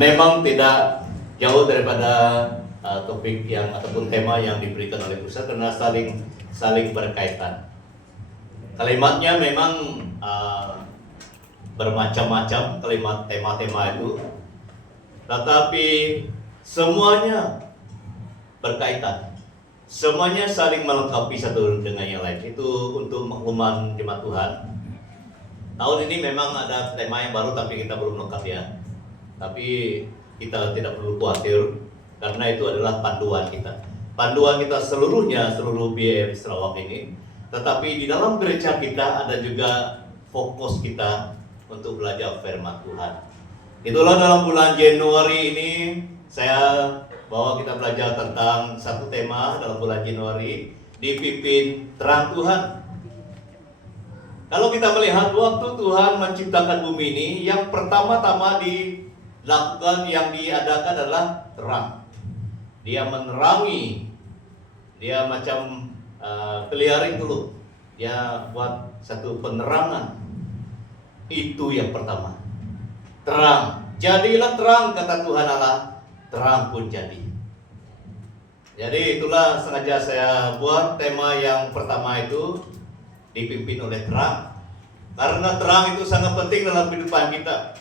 memang tidak jauh daripada topik yang ataupun tema yang diberikan oleh pusat karena saling berkaitan. Kalimatnya memang bermacam-macam kalimat tema-tema itu, tetapi semuanya berkaitan, semuanya saling melengkapi satu dengan yang lain. Itu untuk makluman jemaat Tuhan. Tahun ini memang ada tema yang baru tapi kita belum lengkap ya. Tapi kita tidak perlu khawatir karena itu adalah panduan kita. Panduan kita seluruhnya, seluruh BIM Sarawak ini. Tetapi di dalam gereja kita ada juga fokus kita untuk belajar firman Tuhan. Itulah dalam bulan Januari ini saya bawa kita belajar tentang satu tema dalam bulan Januari, dipimpin terang Tuhan. Kalau kita melihat waktu Tuhan menciptakan bumi ini, yang pertama-tama dilakukan, yang diadakan adalah terang. Dia menerangi, dia macam clearing dulu, dia buat satu penerangan. Itu yang pertama, terang. Jadilah terang, kata Tuhan Allah, terang pun jadi. Jadi itulah sengaja saya buat tema yang pertama itu dipimpin oleh terang, karena terang itu sangat penting dalam kehidupan kita.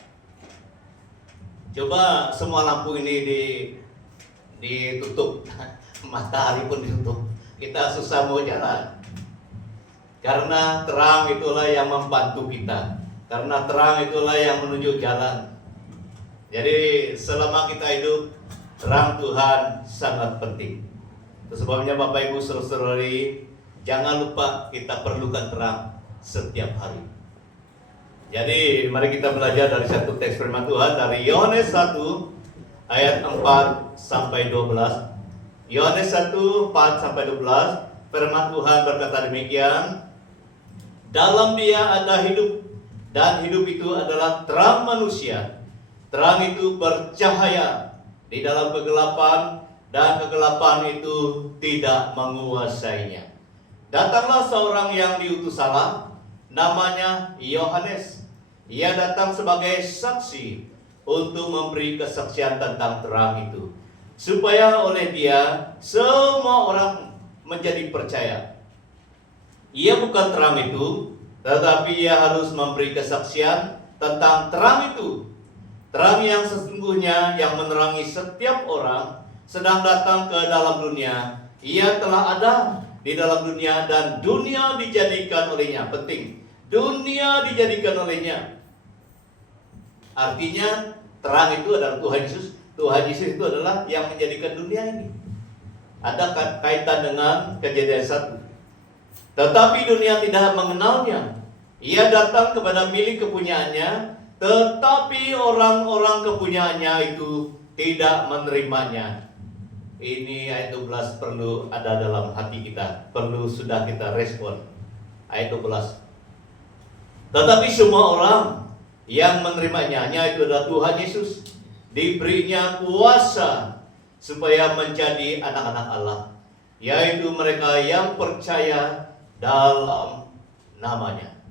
Coba semua lampu ini ditutup, matahari pun ditutup, kita susah mau jalan. Karena terang itulah yang membantu kita, karena terang itulah yang menunjuk jalan. Jadi selama kita hidup, terang Tuhan sangat penting. Itu sebabnya Bapak Ibu saudara-saudari, jangan lupa kita perlukan terang setiap hari. Jadi mari kita belajar dari satu teks firman Tuhan dari Yohanes 1 ayat 4 sampai 12. Yohanes 1 4 sampai 12, firman Tuhan berkata demikian. Dalam Dia ada hidup, dan hidup itu adalah terang manusia. Terang itu bercahaya di dalam kegelapan, dan kegelapan itu tidak menguasainya. Datanglah seorang yang diutus Allah, namanya Yohanes. Ia datang sebagai saksi untuk memberi kesaksian tentang terang itu, supaya oleh dia semua orang menjadi percaya. Ia bukan terang itu, tetapi ia harus memberi kesaksian tentang terang itu. Terang yang sesungguhnya yang menerangi setiap orang sedang datang ke dalam dunia. Ia telah ada di dalam dunia dan dunia dijadikan olehnya. Penting, dunia dijadikan olehnya. Artinya terang itu adalah Tuhan Yesus. Tuhan Yesus itu adalah yang menjadikan dunia ini. Ada kaitan dengan Kejadian 1. Tetapi dunia tidak mengenalnya. Ia datang kepada milik kepunyaannya, tetapi orang-orang kepunyaannya itu tidak menerimanya. Ini ayat 12 perlu ada dalam hati kita, perlu sudah kita respon. Ayat 12. Tetapi semua orang yang menerimanya, yaitu adalah Tuhan Yesus, diberinya kuasa supaya menjadi anak-anak Allah, yaitu mereka yang percaya dalam namanya.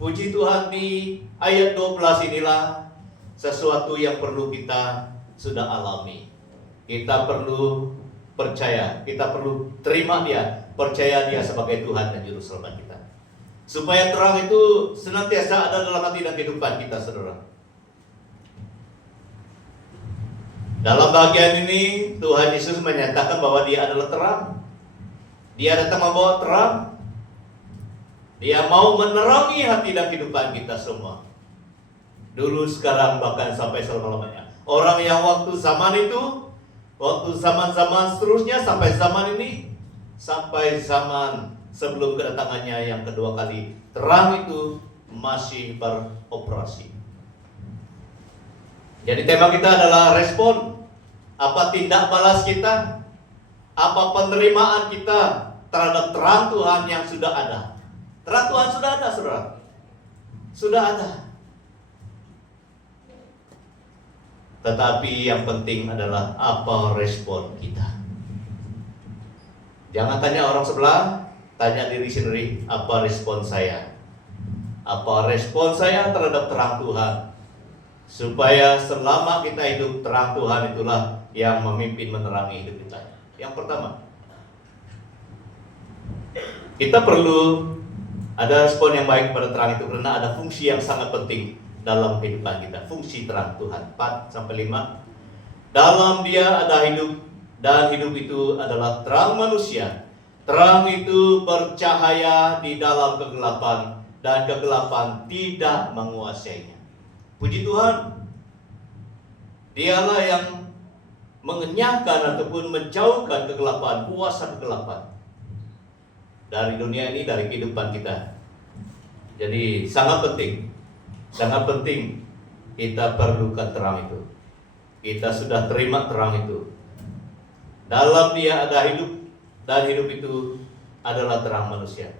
Puji Tuhan, di ayat 12 inilah sesuatu yang perlu kita sudah alami. Kita perlu percaya, kita perlu terima Dia, percaya Dia sebagai Tuhan dan Juru Selamat kita. Supaya terang itu senantiasa ada dalam hati dan kehidupan kita, saudara. Dalam bagian ini, Tuhan Yesus menyatakan bahwa Dia adalah terang. Dia datang membawa terang. Dia mau menerangi hati dan kehidupan kita semua. Dulu, sekarang, bahkan sampai selama-lamanya. Orang yang waktu zaman itu, waktu zaman-zaman seterusnya, sampai zaman ini, sampai zaman sebelum kedatangannya yang kedua kali, terang itu masih beroperasi. Jadi tema kita adalah respon. Apa tindak balas kita? Apa penerimaan kita terhadap terang Tuhan yang sudah ada? Terang Tuhan sudah ada, saudara. Sudah ada. Tetapi yang penting adalah apa respon kita. Jangan tanya orang sebelah, tanya diri sendiri, apa respon saya? Apa respon saya terhadap terang Tuhan? supaya selama kita hidup, terang Tuhan itulah yang memimpin menerangi hidup kita. Yang pertama, kita perlu ada respon yang baik kepada terang itu, karena ada fungsi yang sangat penting dalam kehidupan kita. Fungsi terang Tuhan 4-5. Dalam Dia ada hidup, dan hidup itu adalah terang manusia. Terang itu bercahaya di dalam kegelapan, dan kegelapan tidak menguasainya. Puji Tuhan, Dialah yang mengenyahkan ataupun menjauhkan kegelapan, kuasa kegelapan dari dunia ini, dari kehidupan kita. Jadi sangat penting kita perlukan terang itu. Kita sudah terima terang itu. Dalam Dia ada hidup, dan hidup itu adalah terang manusia.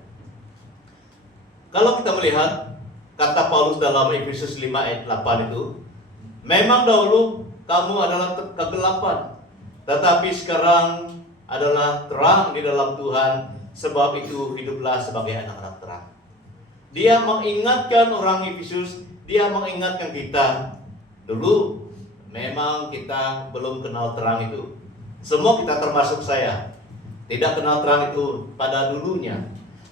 Kalau kita melihat kata Paulus dalam Efesus 5 ayat 8 itu, memang dahulu kamu adalah kegelapan, tetapi sekarang adalah terang di dalam Tuhan, sebab itu hiduplah sebagai anak-anak terang. Dia mengingatkan orang Efesus, dia mengingatkan kita. Dulu memang kita belum kenal terang itu. Semua kita, termasuk saya, tidak kenal terang itu pada dulunya.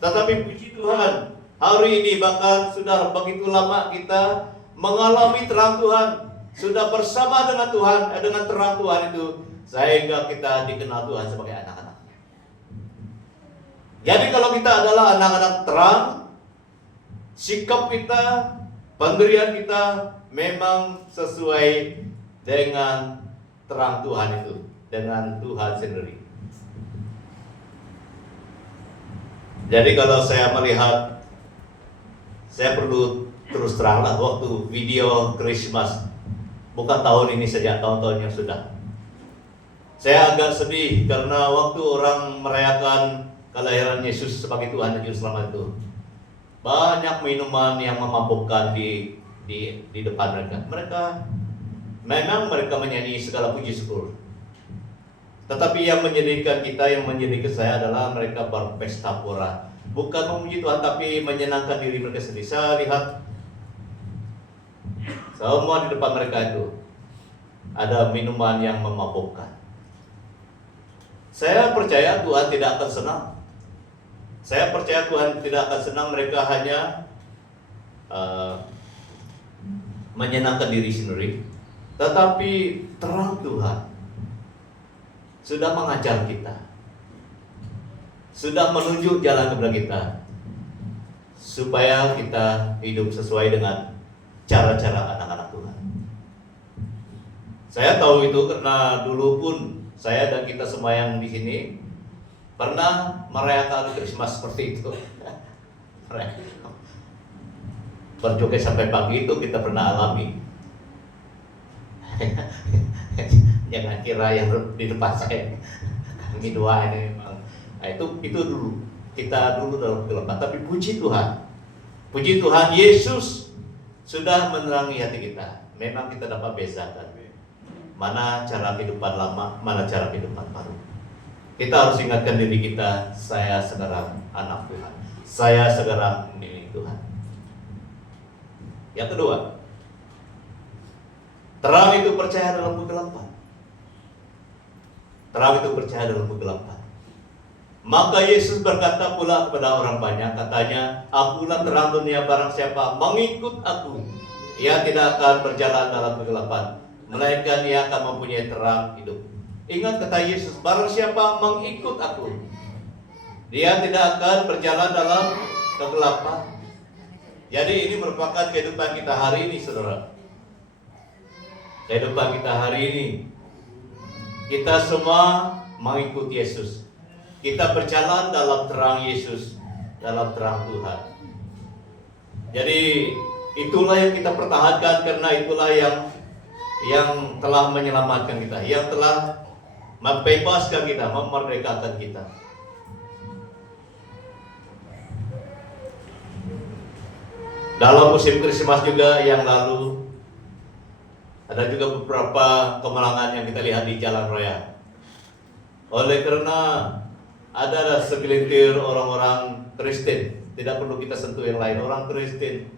Tetapi puji Tuhan, hari ini bahkan sudah begitu lama kita mengalami terang Tuhan, sudah bersama dengan Tuhan, dengan terang Tuhan itu, sehingga kita dikenal Tuhan sebagai anak-anaknya. Jadi kalau kita adalah anak-anak terang, sikap kita, pendirian kita memang sesuai dengan terang Tuhan itu, dengan Tuhan sendiri. Jadi kalau saya melihat, saya perlu terus teranglah, waktu video Christmas, bukan tahun ini saja, tahun-tahun yang sudah, saya agak sedih karena waktu orang merayakan kelahiran Yesus sebagai Tuhan dan Juru Selamat itu, banyak minuman yang memabukkan di depan mereka. Memang mereka menyanyi segala puji syukur, tetapi yang menyedihkan kita, yang menyedihkan saya adalah mereka berpesta pora, bukan memuji Tuhan tapi menyenangkan diri mereka sendiri. Saya lihat semua di depan mereka itu ada minuman yang memabukkan. Saya percaya Tuhan tidak akan senang. Saya percaya Tuhan tidak akan senang mereka hanya menyenangkan diri sendiri. Tetapi terang Tuhan sudah mengajar kita, sudah menunjuk jalan kepada kita, supaya kita hidup sesuai dengan cara-cara anak-anak Tuhan. Saya tahu itu karena dulu pun saya dan kita semua yang di sini pernah merayakan Christmas seperti itu. Berjoget sampai pagi itu kita pernah alami. Jangan kira yang di depan saya, kami dua ini memang. Nah, itu dulu kita dalam kegelapan. Tapi puji Tuhan, Yesus sudah menerangi hati kita. Memang kita dapat bezakan mana cara kehidupan lama, mana cara kehidupan baru. Kita harus ingatkan diri kita, saya sekarang anak Tuhan, saya sekarang milik Tuhan. Yang kedua, terang itu percaya dalam kegelapan. Terang itu percaya dalam kegelapan. Maka Yesus berkata pula kepada orang banyak, katanya, akulah terang dunia, barang siapa mengikut aku, ia tidak akan berjalan dalam kegelapan, melainkan ia akan mempunyai terang hidup. Ingat kata Yesus, barang siapa mengikut aku, dia tidak akan berjalan dalam kegelapan. Jadi ini merupakan kehidupan kita hari ini, saudara. Kehidupan kita hari ini, kita semua mengikut Yesus. Kita berjalan dalam terang Yesus, dalam terang Tuhan. Jadi itulah yang kita pertahankan, karena itulah yang telah menyelamatkan kita, yang telah membebaskan kita, memerdekakan kita. Dalam musim Christmas juga yang lalu, ada juga beberapa kemenangan yang kita lihat di jalan raya. Oleh karena ada segelintir orang-orang Kristen, tidak perlu kita sentuh yang lain, orang Kristen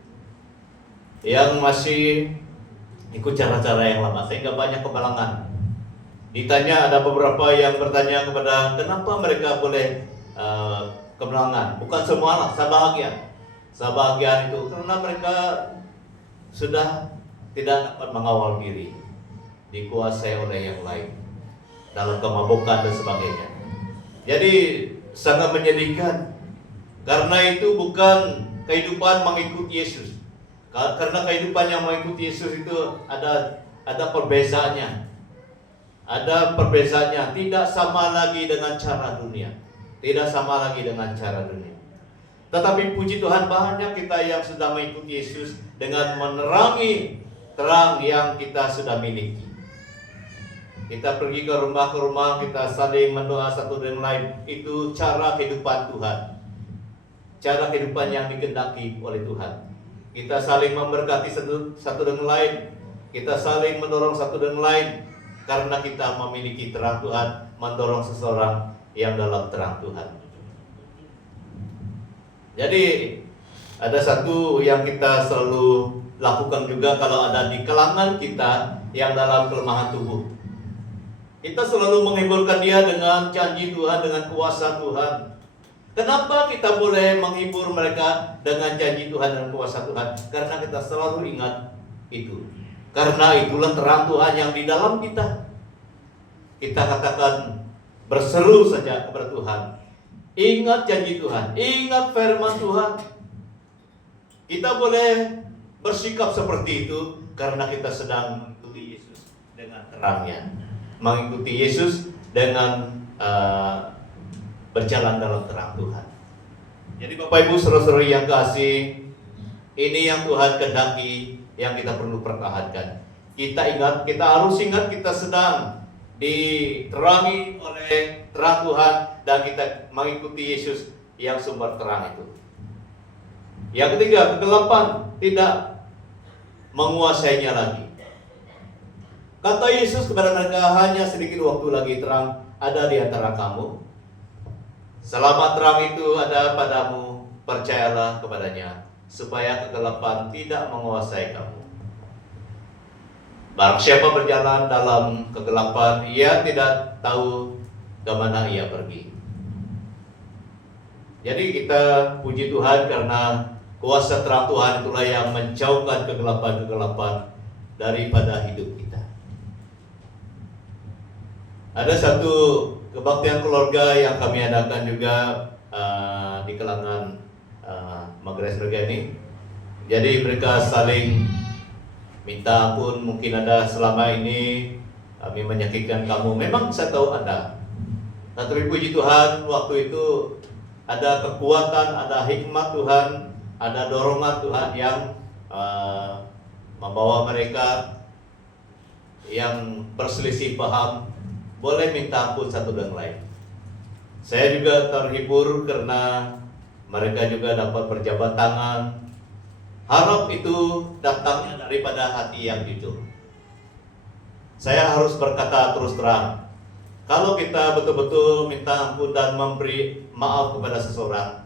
yang masih ikut cara-cara yang lama sehingga banyak kebalangan. Ditanya, ada beberapa yang bertanya kepada kenapa mereka boleh kebalangan. Bukan semua lah, sebahagian itu karena mereka sudah tidak dapat mengawal diri, dikuasai oleh yang lain dalam kemabukan dan sebagainya. Jadi sangat menyedihkan. Karena itu bukan kehidupan mengikuti Yesus. Karena kehidupan yang mengikuti Yesus itu ada perbezaannya. Ada perbezaannya, tidak sama lagi dengan cara dunia. Tidak sama lagi dengan cara dunia. Tetapi puji Tuhan, banyak kita yang sudah mengikuti Yesus dengan menerangi terang yang kita sudah miliki. Kita pergi ke rumah, kita saling mendoa satu dengan lain. Itu cara kehidupan Tuhan, cara kehidupan yang dikehendaki oleh Tuhan. Kita saling memberkati satu dengan lain. Kita saling mendorong satu dengan lain. Karena kita memiliki terang Tuhan, mendorong seseorang yang dalam terang Tuhan. Jadi ada satu yang kita selalu lakukan juga kalau ada di kalangan kita yang dalam kelemahan tubuh. Kita selalu menghiburkan dia dengan janji Tuhan, dengan kuasa Tuhan. Kenapa kita boleh menghibur mereka dengan janji Tuhan dan kuasa Tuhan? Karena kita selalu ingat itu. Karena itulah terang Tuhan yang di dalam kita. Kita katakan, berseru saja kepada Tuhan. Ingat janji Tuhan, ingat firman Tuhan. Kita boleh bersikap seperti itu karena kita sedang mengikuti Yesus dengan terangnya. Mengikuti Yesus dengan berjalan dalam terang Tuhan. Jadi Bapak Ibu saudara-saudari yang kasih, ini yang Tuhan kehendaki, yang kita perlu pertahankan. Kita harus ingat kita sedang diterangi oleh terang Tuhan dan kita mengikuti Yesus yang sumber terang itu. Yang ketiga, kegelapan tidak menguasainya lagi. Kata Yesus kepada mereka, hanya sedikit waktu lagi terang ada di antara kamu. Selama terang itu ada padamu, percayalah kepadanya, supaya kegelapan tidak menguasai kamu. Barang siapa berjalan dalam kegelapan, ia tidak tahu ke mana ia pergi. Jadi kita puji Tuhan karena kuasa terang Tuhan itulah yang menjauhkan kegelapan-kegelapan daripada hidup kita. Ada satu kebaktian keluarga yang kami adakan juga di kalangan Magres Regani. Jadi mereka saling minta ampun, mungkin ada selama ini kami menyakitkan kamu. Memang saya tahu ada. Tapi puji Tuhan, waktu itu ada kekuatan, ada hikmat Tuhan, ada dorongan Tuhan yang membawa mereka yang berselisih paham boleh minta ampun satu dan lain. Saya juga terhibur karena mereka juga dapat berjabat tangan. Harap itu datangnya daripada hati yang jujur. Saya harus berkata terus terang, kalau kita betul-betul minta ampun dan memberi maaf kepada seseorang,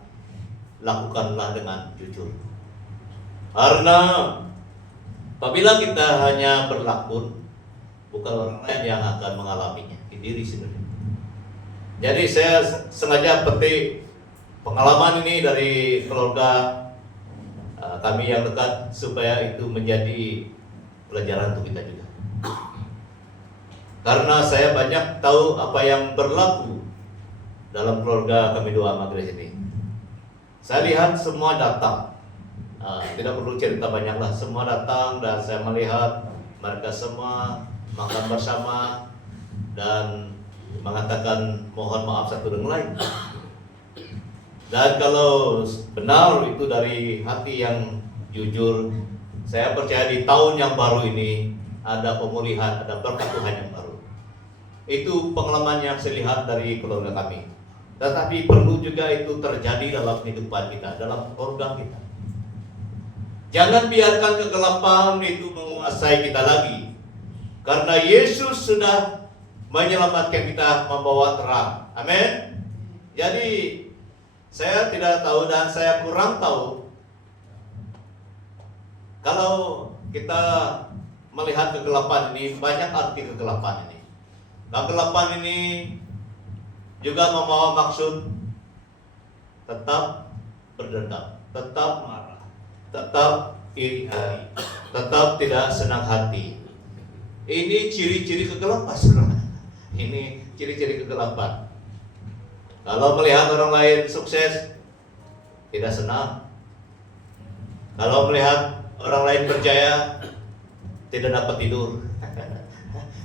lakukanlah dengan jujur. Karena apabila kita hanya berlakon, bukan orang lain yang akan mengalaminya, diri sendiri. Jadi saya sengaja petik pengalaman ini dari keluarga kami yang dekat supaya itu menjadi pelajaran untuk kita juga. Karena saya banyak tahu apa yang berlaku dalam keluarga kami doa Magres ini. Saya lihat semua datang, tidak perlu cerita banyak lah, semua datang dan saya melihat mereka semua makan bersama dan mengatakan mohon maaf satu dengan lain. Dan kalau benar itu dari hati yang jujur, saya percaya di tahun yang baru ini ada pemulihan, ada berkat Tuhan yang baru. Itu pengalaman yang saya lihat dari keluarga kami. Tetapi perlu juga itu terjadi dalam kehidupan kita, dalam keluarga kita. Jangan biarkan kegelapan itu menguasai kita lagi. Karena Yesus sudah menyelamatkan kita, membawa terang. Amin. Jadi saya tidak tahu dan saya kurang tahu kalau kita melihat kegelapan ini, banyak arti kegelapan ini. Kegelapan ini juga membawa maksud tetap berdendam, tetap marah, tetap iri hati, tetap tidak senang hati. Ini ciri-ciri kegelapan, saudara. Ini ciri-ciri kegelapan. Kalau melihat orang lain sukses, tidak senang. Kalau melihat orang lain berjaya, tidak dapat tidur.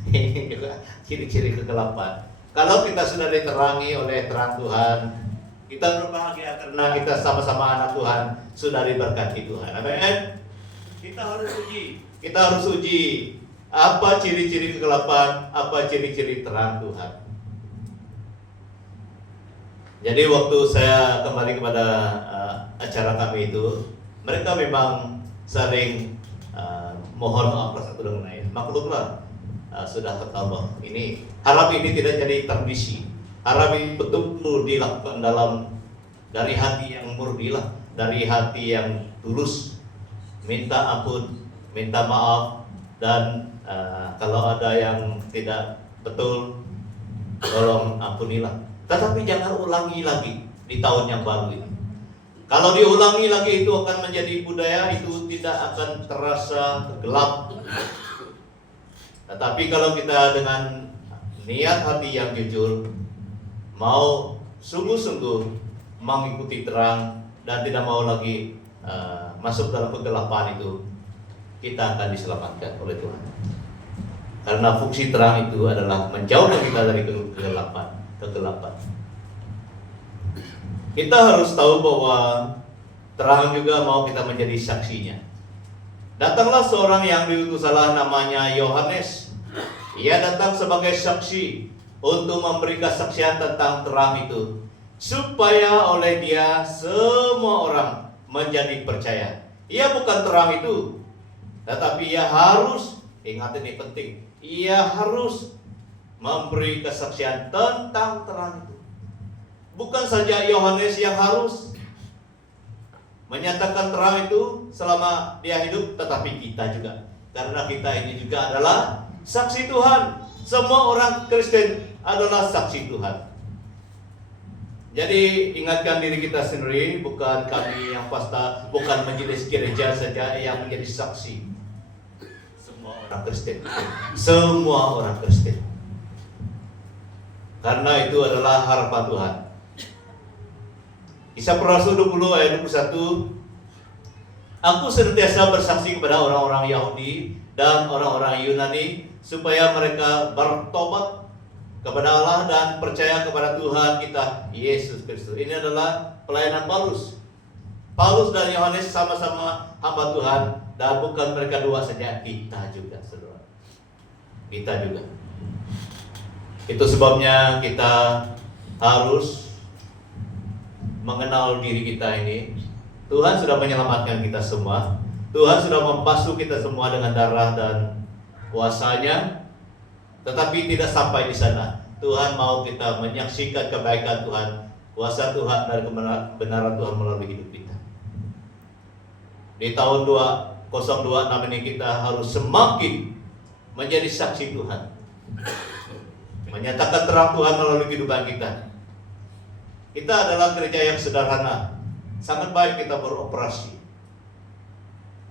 Ini juga ciri-ciri kegelapan. Kalau kita sudah diterangi oleh terang Tuhan, kita berbahagia karena kita sama-sama anak Tuhan, sudah diberkati Tuhan. Amin. Kita harus uji apa ciri-ciri kegelapan, apa ciri-ciri terang Tuhan. Jadi waktu saya kembali kepada acara kami itu, mereka memang sering mohon maaf satu dengan lain. Maklumlah, sudah ketahuan. Ini harap ini tidak jadi tradisi. Harap ini betul-betul dilakukan dari hati yang murnilah, dari hati yang tulus. Minta ampun, minta maaf, dan kalau ada yang tidak betul, tolong ampunilah. Tetapi jangan ulangi lagi di tahun yang baru ini. Kalau diulangi lagi itu akan menjadi budaya, itu tidak akan terasa gelap. Tetapi kalau kita dengan niat hati yang jujur, mau sungguh-sungguh mengikuti terang dan tidak mau lagi masuk dalam kegelapan itu, kita akan diselamatkan oleh Tuhan. Karena fungsi terang itu adalah menjauhkan kita dari kegelapan. Kita harus tahu bahwa terang juga mau kita menjadi saksinya. Datanglah seorang yang diutus Allah, namanya Yohanes. Ia datang sebagai saksi untuk memberi kesaksian tentang terang itu, supaya oleh dia semua orang menjadi percaya. Ia bukan terang itu, tetapi ia harus, ingat ini penting, ia harus memberi kesaksian tentang terang itu. Bukan saja Yohanes yang harus menyatakan terang itu selama dia hidup, tetapi kita juga. Karena kita ini juga adalah saksi Tuhan. Semua orang Kristen adalah saksi Tuhan. Jadi ingatkan diri kita sendiri, bukan kami yang pasta, bukan majelis gereja saja yang menjadi saksi. Semua orang Kristen. Semua orang Kristen. Karena itu adalah harapan Tuhan. Kisah Para Rasul 20 ayat 21. Aku senantiasa bersaksi kepada orang-orang Yahudi dan orang-orang Yunani supaya mereka bertobat kepada Allah dan percaya kepada Tuhan kita Yesus Kristus. Ini adalah pelayanan Paulus. Paulus dan Yohanes sama-sama hamba Tuhan, dan bukan mereka dua saja, kita juga, saudara. Kita juga. Itu sebabnya kita harus mengenal diri kita ini. Tuhan sudah menyelamatkan kita semua. Tuhan sudah membasuh kita semua dengan darah dan kuasanya. Tetapi tidak sampai di sana. Tuhan mau kita menyaksikan kebaikan Tuhan, kuasa Tuhan dan kebenaran Tuhan melalui hidup kita. Di tahun 2026 ini kita harus semakin menjadi saksi Tuhan, menyatakan terang Tuhan melalui kehidupan kita. Kita adalah gereja yang sederhana, sangat baik kita beroperasi.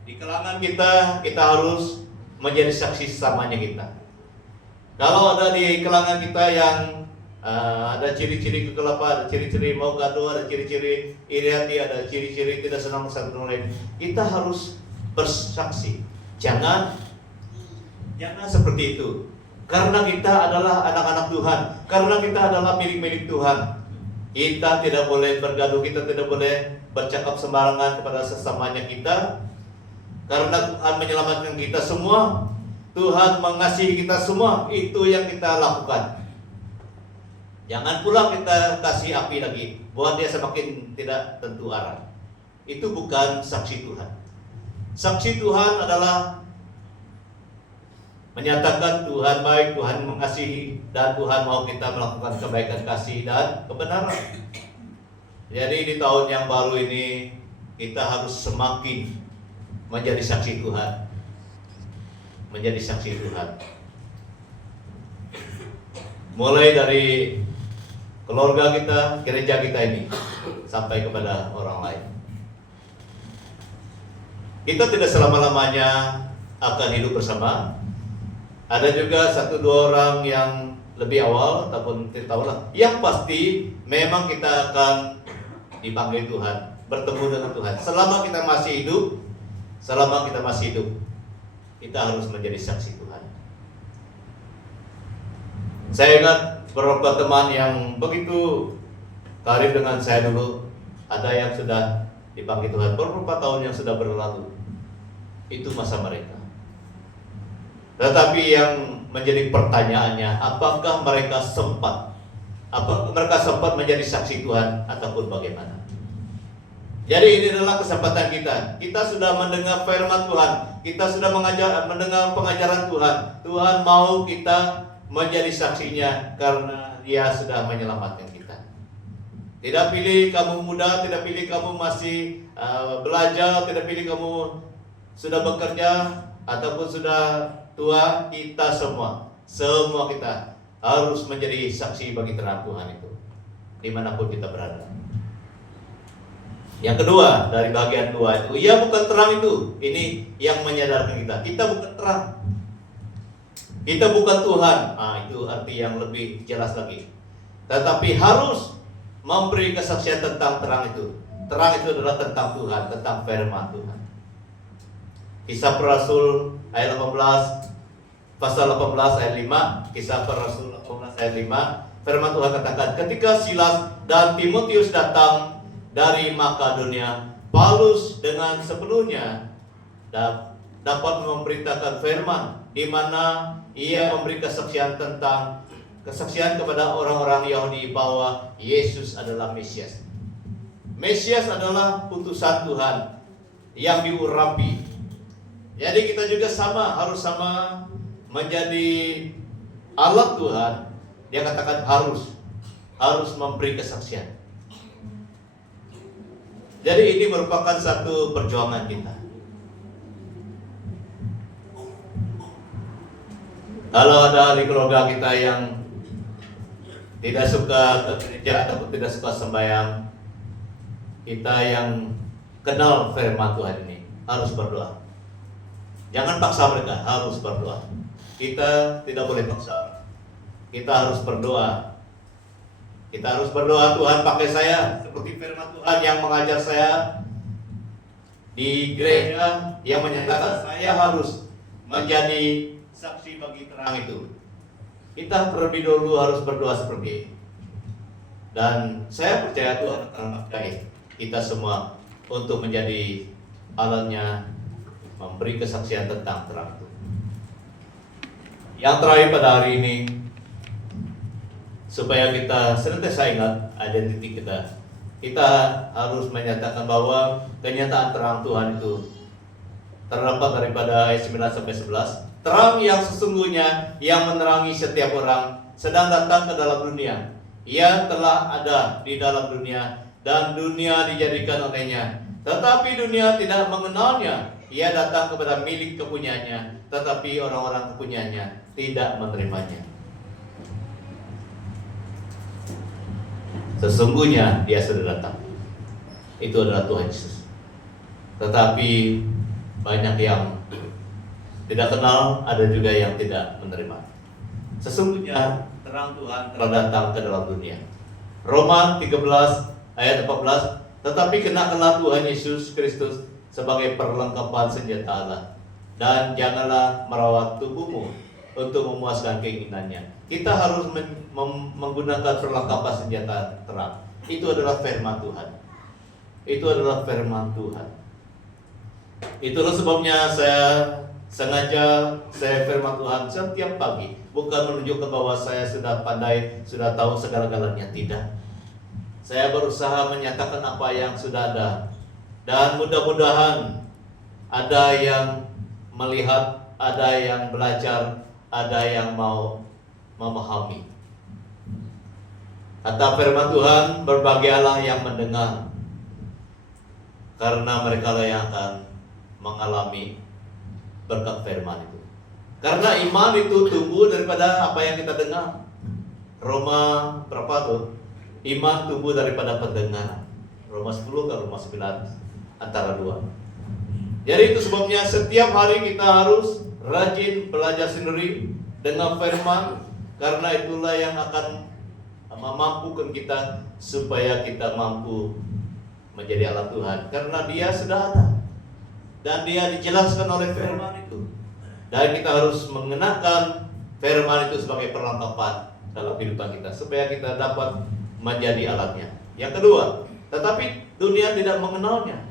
Di kalangan kita harus menjadi saksi sesamanya kita. Kalau ada di kalangan kita yang ada ciri-ciri kegelapan, ada ciri-ciri mau gaduh, ada ciri-ciri iri hati, ada ciri-ciri tidak senang satu dengan lain, kita harus bersaksi. Jangan seperti itu. Karena kita adalah anak-anak Tuhan, karena kita adalah milik-milik Tuhan. Kita tidak boleh bergaduh, kita tidak boleh bercakap sembarangan kepada sesamanya kita. Karena Tuhan menyelamatkan kita semua, Tuhan mengasihi kita semua, itu yang kita lakukan. Jangan pula kita kasih api lagi, buat dia semakin tidak tentu arah. Itu bukan saksi Tuhan. Saksi Tuhan adalah menyatakan Tuhan baik, Tuhan mengasihi, dan Tuhan mau kita melakukan kebaikan, kasih, dan kebenaran. Jadi di tahun yang baru ini kita harus semakin menjadi saksi Tuhan. menjadi saksi Tuhan. Mulai dari keluarga kita, gereja kita ini, sampai kepada orang lain. Kita tidak selama-lamanya akan hidup bersama. Ada juga 1-2 orang yang lebih awal ataupun tidak tahu lah. Yang pasti memang kita akan dipanggil Tuhan, bertemu dengan Tuhan. Selama kita masih hidup, kita harus menjadi saksi Tuhan. Saya ingat beberapa teman yang begitu karib dengan saya dulu, ada yang sudah dipanggil Tuhan beberapa tahun yang sudah berlalu. Itu masa mereka. Tetapi yang menjadi pertanyaannya, apakah mereka sempat menjadi saksi Tuhan ataupun bagaimana? Jadi ini adalah kesempatan kita. Kita sudah mendengar firman Tuhan, kita sudah mendengar pengajaran Tuhan. Tuhan mau kita menjadi saksinya karena Dia sudah menyelamatkan kita. Tidak pilih kamu muda, tidak pilih kamu masih belajar, tidak pilih kamu sudah bekerja ataupun sudah tua, kita semua kita harus menjadi saksi bagi terang Tuhan itu, dimanapun kita berada. Yang kedua, dari bagian 2 itu, ia bukan terang itu. Ini yang menyadarkan kita bukan terang, kita bukan Tuhan. Itu arti yang lebih jelas lagi. Tetapi harus memberi kesaksian tentang terang itu. Terang itu adalah tentang Tuhan, tentang firman Tuhan. Kisah Para Rasul ayat 18, pasal 18 ayat 5, Kisah Para Rasul 18 ayat 5, firman Tuhan katakan, ketika Silas dan Timotius datang dari Makedonia, Paulus dengan sepenuhnya dapat memberitakan firman, di mana ia memberi kesaksian kepada orang-orang Yahudi bahwa Yesus adalah Mesias. Mesias adalah utusan Tuhan yang diurapi. Jadi kita juga harus sama menjadi alat Tuhan. Dia katakan harus memberi kesaksian. Jadi ini merupakan satu perjuangan kita. Kalau ada di keluarga kita yang tidak suka ke gereja ataupun tidak suka sembahyang, kita yang kenal firman Tuhan ini harus berdoa. Jangan paksa mereka, harus berdoa. Kita tidak boleh paksa. Kita harus berdoa. Kita harus berdoa, Tuhan pakai saya seperti firman Tuhan yang mengajar saya di gereja, yang menyatakan saya harus menjadi saksi bagi terang itu. Kita terlebih dahulu harus berdoa seperti ini. Dan saya percaya Tuhan akan pakai kita semua untuk menjadi alatnya, memberi kesaksian tentang terang itu. Yang terakhir pada hari ini, supaya kita senantiasa ingat identitas kita, kita harus menyatakan bahwa kenyataan terang Tuhan itu terdapat daripada ayat 9 sampai 11. Terang yang sesungguhnya yang menerangi setiap orang sedang datang ke dalam dunia. Ia telah ada di dalam dunia dan dunia dijadikan olehnya, tetapi dunia tidak mengenalnya. Ia datang kepada milik kepunyaannya, tetapi orang-orang kepunyaannya tidak menerimanya. Sesungguhnya Dia sudah datang. Itu adalah Tuhan Yesus. Tetapi banyak yang tidak kenal, ada juga yang tidak menerima. Sesungguhnya terang Tuhan telah datang ke dalam dunia. Roma 13 ayat 14, tetapi kenakanlah Tuhan Yesus Kristus sebagai perlengkapan senjata Allah, dan janganlah merawat tubuhmu untuk memuaskan keinginannya. Kita harus menggunakan perlengkapan senjata terang. Itu adalah firman Tuhan. Itu adalah firman Tuhan. Itulah sebabnya saya firman Tuhan setiap pagi, bukan menunjukkan bahwa saya sudah pandai, sudah tahu segala-galanya, tidak. Saya berusaha menyatakan apa yang sudah ada. Dan mudah-mudahan ada yang melihat, ada yang belajar, ada yang mau memahami. Kata firman Tuhan, berbahagialah yang mendengar, karena mereka lah yang akan mengalami berkat firman itu. Karena iman itu tumbuh daripada apa yang kita dengar. Roma berapa tuh? Iman tumbuh daripada pendengaran. Roma 10 ke Roma 9 antara dua. Jadi itu sebabnya setiap hari kita harus rajin belajar sendiri dengan firman, karena itulah yang akan memampukan kita supaya kita mampu menjadi alat Tuhan. Karena Dia sudah ada dan Dia dijelaskan oleh firman itu. Dan kita harus mengenakan firman itu sebagai perlengkapan dalam kehidupan kita supaya kita dapat menjadi alatnya. Yang kedua, tetapi dunia tidak mengenalnya.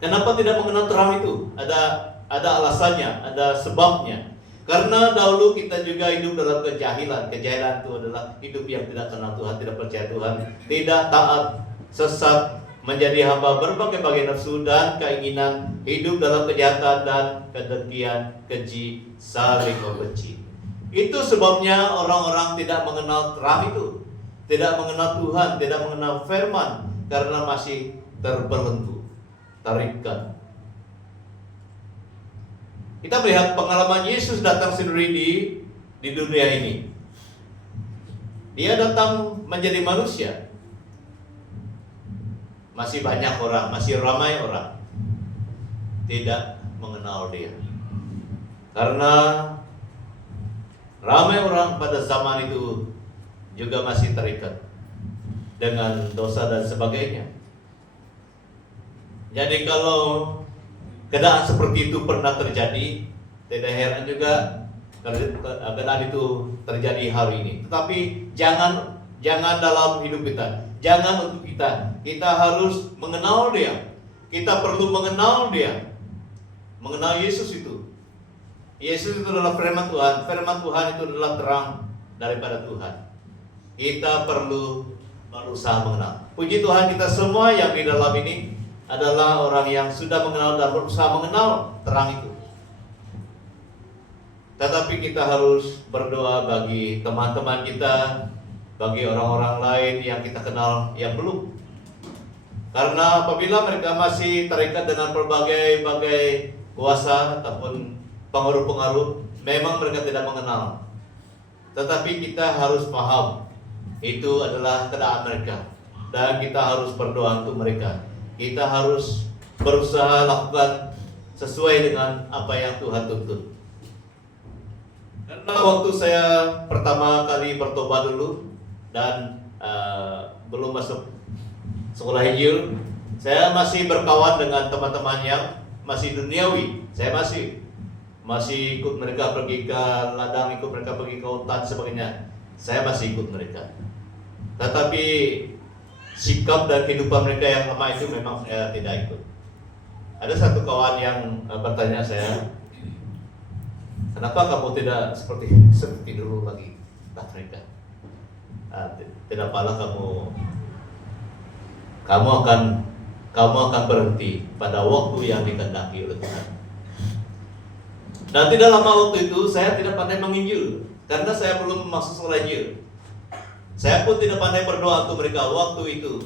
Kenapa tidak mengenal terang itu? Ada alasannya, ada sebabnya. Karena dahulu kita juga hidup dalam kejahilan. Kejahilan itu adalah hidup yang tidak kenal Tuhan, tidak percaya Tuhan, tidak taat, sesat, menjadi hamba berbagai-bagai nafsu dan keinginan, hidup dalam kejahatan dan kedengkian, keji, saling membenci. Itu sebabnya orang-orang tidak mengenal terang itu, tidak mengenal Tuhan, tidak mengenal firman, karena masih terbelenggu, terikat. Kita melihat pengalaman Yesus datang sendiri di dunia ini. Dia datang menjadi manusia. Masih banyak orang, masih ramai orang tidak mengenal Dia. Karena ramai orang pada zaman itu juga masih terikat dengan dosa dan sebagainya. Jadi kalau keadaan seperti itu pernah terjadi, tidak heran juga keadaan itu terjadi hari ini. Tetapi jangan dalam hidup kita, jangan untuk kita. Kita harus mengenal Dia. Kita perlu mengenal Dia, mengenal Yesus itu. Yesus itu adalah firman Tuhan. Firman Tuhan itu adalah terang daripada Tuhan. Kita perlu berusaha mengenal. Puji Tuhan, kita semua yang di dalam ini adalah orang yang sudah mengenal dan berusaha mengenal terang itu. Tetapi kita harus berdoa bagi teman-teman kita, bagi orang-orang lain yang kita kenal yang belum. Karena apabila mereka masih terikat dengan berbagai kuasa ataupun pengaruh-pengaruh, memang mereka tidak mengenal. Tetapi kita harus paham itu adalah keadaan mereka, dan kita harus berdoa untuk mereka. Kita harus berusaha lakukan sesuai dengan apa yang Tuhan tuntut. Karena waktu saya pertama kali bertobat dulu dan belum masuk sekolah Injil, saya masih berkawan dengan teman-teman yang masih duniawi. Saya masih ikut mereka pergi ke ladang, ikut mereka pergi ke hutan sebagainya. Saya masih ikut mereka. Tetapi sikap dan kehidupan mereka yang lama itu memang saya tidak ikut. Ada satu kawan yang bertanya saya, kenapa kamu tidak seperti dulu lagi? Kata mereka, tidak apalah kamu akan berhenti pada waktu yang dikehendaki oleh Tuhan. Dan tidak lama waktu itu saya tidak pandai menginjil karena saya belum masuk sekolah Injil. Saya pun tidak pandai berdoa untuk mereka waktu itu.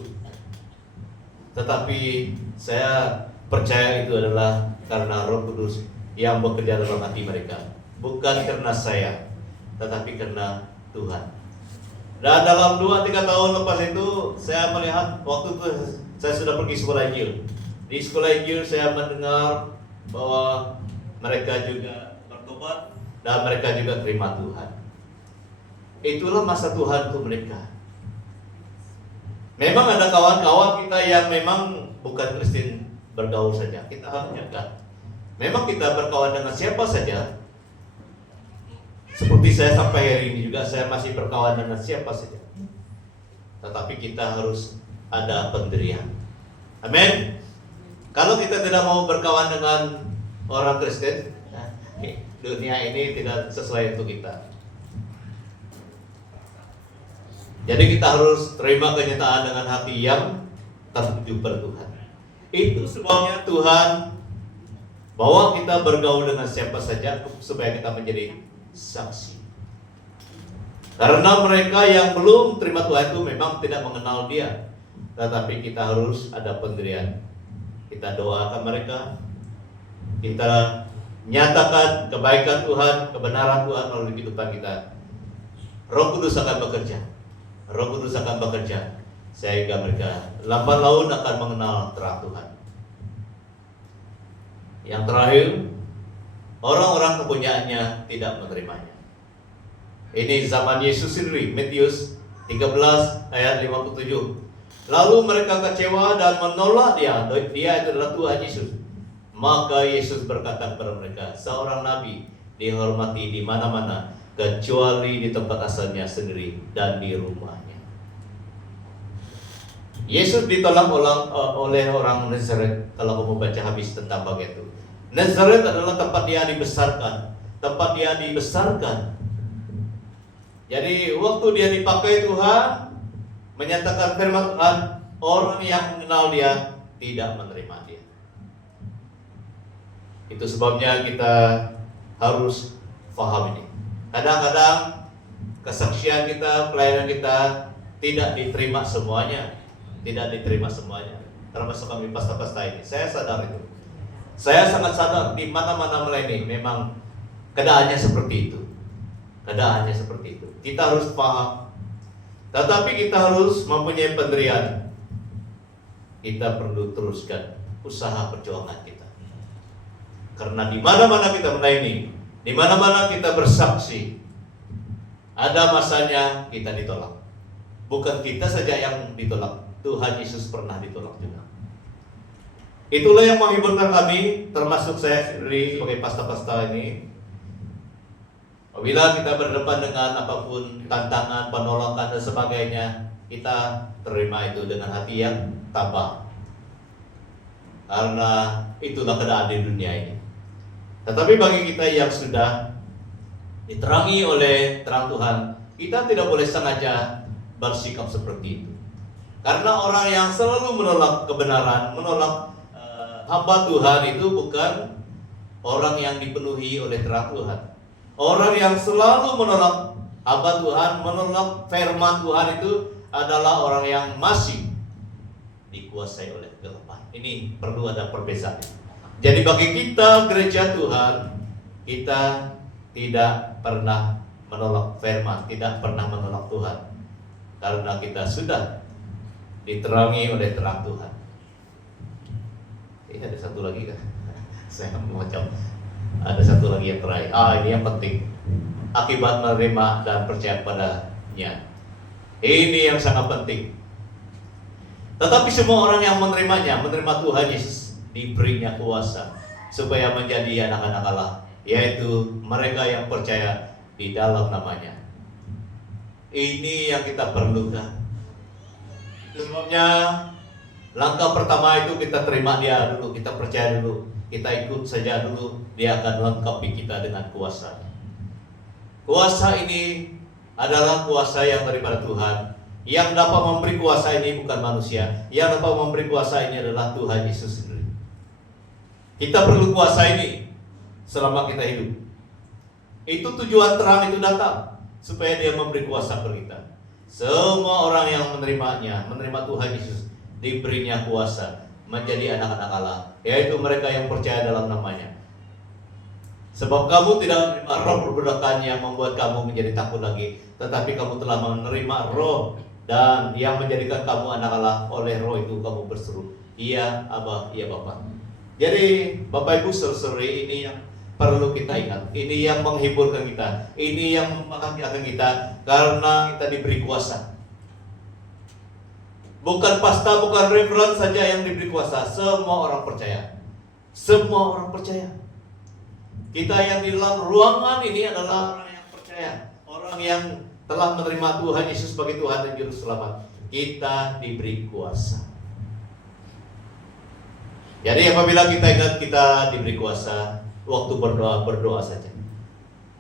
Tetapi saya percaya itu adalah karena Roh Kudus yang bekerja dalam hati mereka, bukan karena saya, tetapi karena Tuhan. Dan dalam 2-3 tahun lepas itu saya melihat waktu itu saya sudah pergi sekolah Injil. Di sekolah Injil saya mendengar bahwa mereka juga bertobat dan mereka juga terima Tuhan. Itulah masa Tuhan untuk mereka. Memang ada kawan-kawan kita yang memang bukan Kristen bergaul saja. Kita harus jaga. Memang kita berkawan dengan siapa saja. Seperti saya sampai hari ini juga saya masih berkawan dengan siapa saja. Tetapi kita harus ada pendirian. Amin. Kalau kita tidak mau berkawan dengan orang Kristen, dunia ini tidak sesuai untuk kita. Jadi kita harus terima kenyataan dengan hati yang tertuju pada Tuhan. Itu sebabnya Tuhan bawa kita bergaul dengan siapa saja supaya kita menjadi saksi. Karena mereka yang belum terima Tuhan itu memang tidak mengenal Dia, tetapi kita harus ada pendirian. Kita doakan mereka, kita nyatakan kebaikan Tuhan, kebenaran Tuhan melalui kehidupan kita, Roh Kudus akan bekerja. Roh Kudus akan bekerja sehingga mereka lambat laun akan mengenal terang Tuhan. Yang terakhir, orang-orang kepunyaannya tidak menerimanya. Ini zaman Yesus sendiri, Matius 13 ayat 57. Lalu mereka kecewa dan menolak dia. Dia itu adalah Tuhan Yesus. Maka Yesus berkata kepada mereka, seorang nabi dihormati di mana-mana kecuali di tempat asalnya sendiri dan di rumahnya. Yesus ditolak oleh orang Nazaret. Kalau kamu baca habis tentang bagian itu, Nazaret adalah tempat dia dibesarkan. Tempat dia dibesarkan. Jadi waktu dia dipakai Tuhan menyatakan firman Tuhan, orang yang mengenal dia tidak menerima dia. Itu sebabnya kita harus paham ini. Kadang-kadang kesaksian kita, pelayanan kita tidak diterima semuanya. Tidak diterima semuanya. Termasuk kami pasta-pasta ini. Saya sadar itu. Saya sangat sadar di mana-mana melayani memang keadaannya seperti itu. Keadaannya seperti itu. Kita harus paham. Tetapi kita harus mempunyai pendirian. Kita perlu teruskan usaha perjuangan kita. Karena di mana-mana kita melayani, di mana-mana kita bersaksi, ada masanya kita ditolak. Bukan kita saja yang ditolak, Tuhan Yesus pernah ditolak juga. Itulah yang menghiburkan kami, termasuk saya sendiri sebagai pasta-pasta ini. Apabila kita berdepan dengan apapun tantangan, penolakan dan sebagainya, kita terima itu dengan hati yang tabah. Karena itulah keadaan di dunia ini. Tetapi bagi kita yang sudah diterangi oleh terang Tuhan, kita tidak boleh sengaja bersikap seperti itu. Karena orang yang selalu menolak kebenaran, menolak hamba Tuhan itu bukan orang yang dipenuhi oleh terang Tuhan. Orang yang selalu menolak hamba Tuhan, menolak firman Tuhan itu adalah orang yang masih dikuasai oleh kegelapan. Ini perlu ada perbedaan. Jadi bagi kita gereja Tuhan, kita tidak pernah menolak firman, tidak pernah menolak Tuhan. Karena kita sudah diterangi oleh terang Tuhan. Ini ada satu lagi kan? Saya macam ada satu lagi yang terakhir. Ini yang penting. Akibat menerima dan percaya padanya. Ini yang sangat penting. Tetapi semua orang yang menerimanya, menerima Tuhan Yesus, diberinya kuasa supaya menjadi anak-anak Allah, yaitu mereka yang percaya di dalam namanya. Ini yang kita perlukan. Sebabnya langkah pertama itu kita terima dia dulu, kita percaya dulu, kita ikut saja dulu, dia akan lengkapi kita dengan kuasa. Kuasa ini adalah kuasa yang daripada Tuhan. Yang dapat memberi kuasa ini bukan manusia. Yang dapat memberi kuasa ini adalah Tuhan Yesus sendiri. Kita perlu kuasa ini selama kita hidup. Itu tujuan terang itu datang, supaya dia memberi kuasa kepada kita. Semua orang yang menerimanya, menerima Tuhan Yesus, diberinya kuasa menjadi anak-anak Allah, yaitu mereka yang percaya dalam namanya. Sebab kamu tidak menerima roh perbudakan yang membuat kamu menjadi takut lagi, tetapi kamu telah menerima roh dan yang menjadikan kamu anak Allah. Oleh roh itu kamu berseru, iya Abba, iya Bapa. Jadi Bapak Ibu saudara-saudari, ini yang perlu kita ingat. Ini yang menghiburkan kita, ini yang membahagiakan kita, karena kita diberi kuasa. Bukan pasta, bukan referan saja yang diberi kuasa. Semua orang percaya. Semua orang percaya. Kita yang di dalam ruangan ini adalah orang yang percaya, orang yang telah menerima Tuhan Yesus sebagai Tuhan dan Juru Selamat. Kita diberi kuasa. Jadi apabila kita ingat kita diberi kuasa, waktu berdoa, berdoa saja.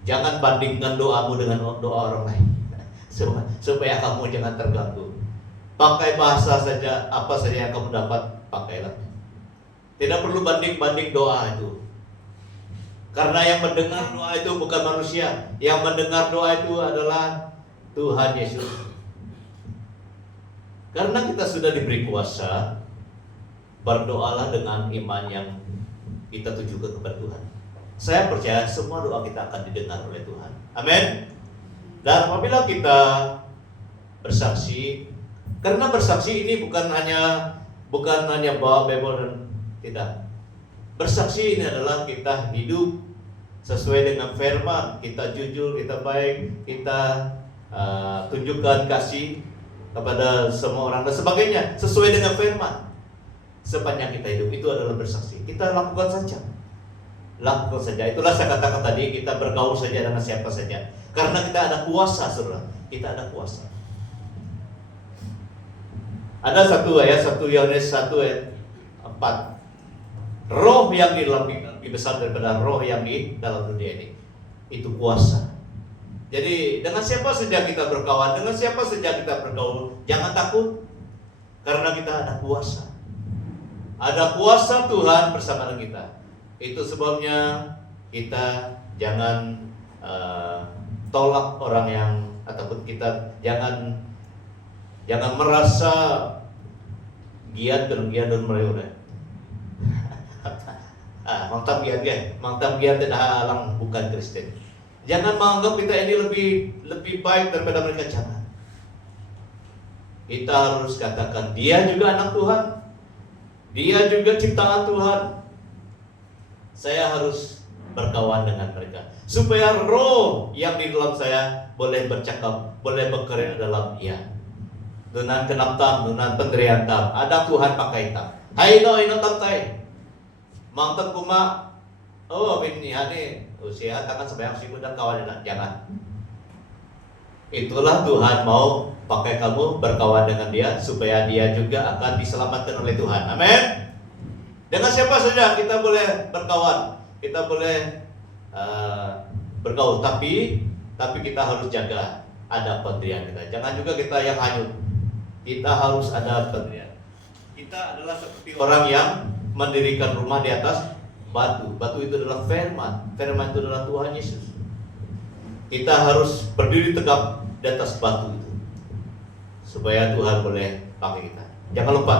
Jangan bandingkan doamu dengan doa orang lain, supaya kamu jangan terganggu. Pakai bahasa saja, apa saja yang kamu dapat, pakailah. Tidak perlu banding-banding doa itu. Karena yang mendengar doa itu bukan manusia. Yang mendengar doa itu adalah Tuhan Yesus. Karena kita sudah diberi kuasa, berdoalah dengan iman yang kita tujukan kepada Tuhan. saya percaya semua doa kita akan didengar oleh Tuhan. Amin. Dan apabila kita bersaksi, karena bersaksi ini bukan hanya bawa bebel dan tidak. Bersaksi ini adalah kita hidup sesuai dengan firman, kita jujur, kita baik, kita tunjukkan kasih kepada semua orang dan sebagainya sesuai dengan firman. Sepanjang kita hidup itu adalah bersaksi. Kita lakukan saja. Lakukan saja. Itulah saya katakan tadi, kita bergaul saja dengan siapa saja. Karena kita ada kuasa, saudara. Kita ada kuasa. Ada 1 Yohanes 1 ayat 4. Roh yang di dalam kita lebih besar daripada roh yang di dalam dunia ini. Itu kuasa. Jadi dengan siapa saja kita berkawan, dengan siapa saja kita bergaul, jangan takut. Karena kita ada kuasa. Ada kuasa Tuhan bersama dengan kita. Itu sebabnya kita jangan tolak orang yang, ataupun kita jangan merasa giat dan mereka. Mantap giat dan halang bukan Kristen. Jangan menganggap kita ini lebih baik daripada mereka, jangan. Kita harus katakan dia juga anak Tuhan. Dia juga ciptaan Tuhan. Saya harus berkawan dengan mereka supaya roh yang di dalam saya boleh bercakap, boleh berkarya dalam dia. Dengan kenap tam, dengan penderian tam, ada Tuhan pakai tam. Hai no ino tantai. Mangtep kuma. Oh ini usia tangan sebanyak si dan kawan jangan. Itulah Tuhan mau pakai kamu berkawan dengan dia supaya dia juga akan diselamatkan oleh Tuhan. Amin. Dengan siapa saja kita boleh berkawan, kita boleh bergaul, tapi kita harus jaga ada pendirian kita. Jangan juga kita yang hanyut. Kita harus ada pendirian. Kita adalah seperti orang yang mendirikan rumah di atas batu. Batu itu adalah firman. Firman itu adalah Tuhan Yesus. Kita harus berdiri tegap di atas batu itu supaya Tuhan boleh pakai kita. Jangan lupa,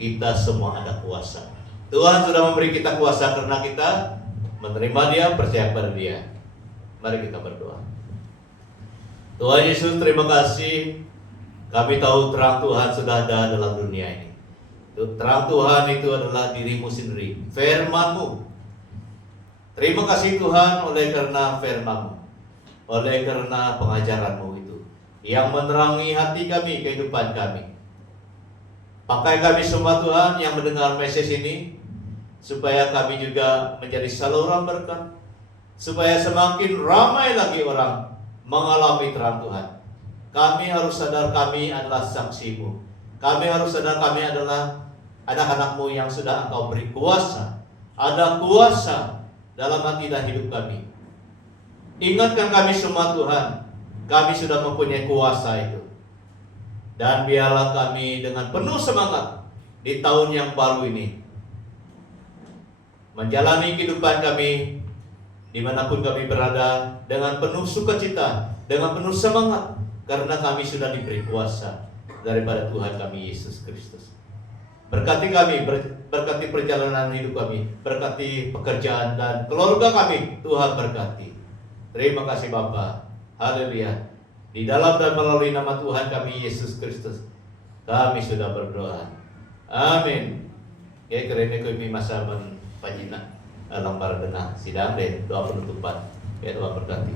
kita semua ada kuasa. Tuhan sudah memberi kita kuasa karena kita menerima dia, percaya pada dia. Mari kita berdoa. Tuhan Yesus, terima kasih. Kami tahu terang Tuhan sudah ada dalam dunia ini. Terang Tuhan itu adalah dirimu sendiri, firman-Mu. Terima kasih Tuhan oleh karena firman-Mu, oleh karena pengajaran-Mu itu yang menerangi hati kami, kehidupan kami. Pakai kami semua Tuhan yang mendengar message ini, supaya kami juga menjadi saluran berkat, supaya semakin ramai lagi orang mengalami terang Tuhan. Kami harus sadar kami adalah saksi-Mu. Kami harus sadar kami adalah anak-anak-Mu yang sudah Engkau beri kuasa. Ada kuasa dalam hati dan hidup kami. Ingatkan kami semua Tuhan, kami sudah mempunyai kuasa itu. Dan biarlah kami dengan penuh semangat di tahun yang baru ini menjalani kehidupan kami dimanapun kami berada dengan penuh sukacita, dengan penuh semangat, karena kami sudah diberi kuasa daripada Tuhan kami Yesus Kristus. Berkati kami, berkati perjalanan hidup kami, berkati pekerjaan dan keluarga kami, Tuhan berkati. Terima kasih Bapa. Haleluya. Di dalam dan melalui nama Tuhan kami Yesus Kristus, kami sudah berdoa. Amin. Ya, kerana kami masa pajina lambar denah sidang deh doa penutupan. Ya, doa berkati.